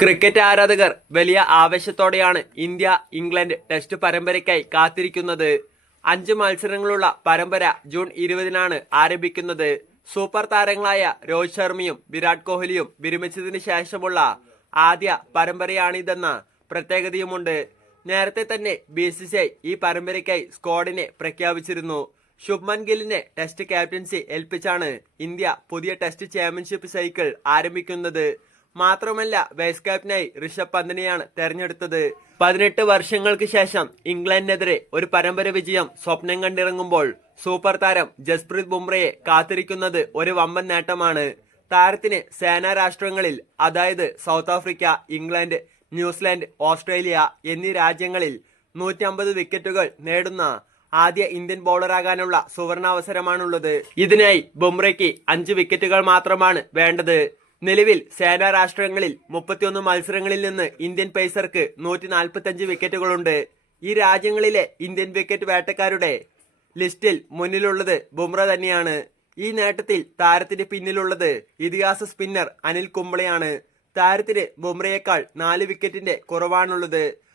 Cricket ആരാധകർ വലിയ ആവേശത്തോടെയാണ് ഇന്ത്യ ഇംഗ്ലണ്ട് ടെസ്റ്റ് പരമ്പരയ്ക്കായി കാത്തിരിക്കുന്നത്. അഞ്ച് മത്സരങ്ങളുള്ള പരമ്പര ജൂൺ ഇരുപതിനാണ് ആരംഭിക്കുന്നത്. സൂപ്പർ താരങ്ങളായ രോഹിത് ശർമ്മയും വിരാട് കോഹ്ലിയും വിരമിച്ചതിന് ശേഷമുള്ള ആദ്യ പരമ്പരയാണിതെന്ന പ്രത്യേകതയുമുണ്ട്. നേരത്തെ തന്നെ ബി സി സി ഐ ഈ പരമ്പരയ്ക്കായി സ്ക്വാഡിനെ പ്രഖ്യാപിച്ചിരുന്നു. ശുഭ്മൻ ഗില്ലിനെ ടെസ്റ്റ് ക്യാപ്റ്റൻസി ഏൽപ്പിച്ചാണ് ഇന്ത്യ പുതിയ ടെസ്റ്റ് ചാമ്പ്യൻഷിപ്പ് സൈക്കിൾ ആരംഭിക്കുന്നത്. മാത്രമല്ല വൈസ് ക്യാപ്റ്റനായി ഋഷഭ് പന്തിനെയാണ് തെരഞ്ഞെടുത്തത്. പതിനെട്ട് വർഷങ്ങൾക്ക് ശേഷം ഇംഗ്ലണ്ടിനെതിരെ ഒരു പരമ്പര വിജയം സ്വപ്നം കണ്ടിറങ്ങുമ്പോൾ സൂപ്പർ താരം ജസ്പ്രീത് ബുംറയെ കാത്തിരിക്കുന്നത് ഒരു വമ്പൻ നേട്ടമാണ്. താരത്തിന് സേനാ രാഷ്ട്രങ്ങളിൽ അതായത് South Africa England New Zealand Australia എന്നീ രാജ്യങ്ങളിൽ നൂറ്റി അമ്പത് വിക്കറ്റുകൾ നേടുന്ന ആദ്യ ഇന്ത്യൻ ബൗളറാകാനുള്ള സുവർണാവസരമാണുള്ളത്. ഇതിനായി ബുംറയ്ക്ക് അഞ്ച് വിക്കറ്റുകൾ മാത്രമാണ് വേണ്ടത്. നിലവിൽ സേനാ രാഷ്ട്രങ്ങളിൽ മുപ്പത്തിയൊന്ന് മത്സരങ്ങളിൽ നിന്ന് ഇന്ത്യൻ പേസർക്ക് നൂറ്റി നാൽപ്പത്തഞ്ച് വിക്കറ്റുകളുണ്ട്. ഈ രാജ്യങ്ങളിലെ ഇന്ത്യൻ വിക്കറ്റ് വേട്ടക്കാരുടെ ലിസ്റ്റിൽ മുന്നിലുള്ളത് ബുംറ തന്നെയാണ്. ഈ നേട്ടത്തിൽ താരത്തിന് പിന്നിലുള്ളത് ഇതിഹാസ സ്പിന്നർ അനിൽ കുംബ്ലെയാണ് താരത്തിന് ബുംറയേക്കാൾ നാല് വിക്കറ്റിന്റെ കുറവാണുള്ളത്.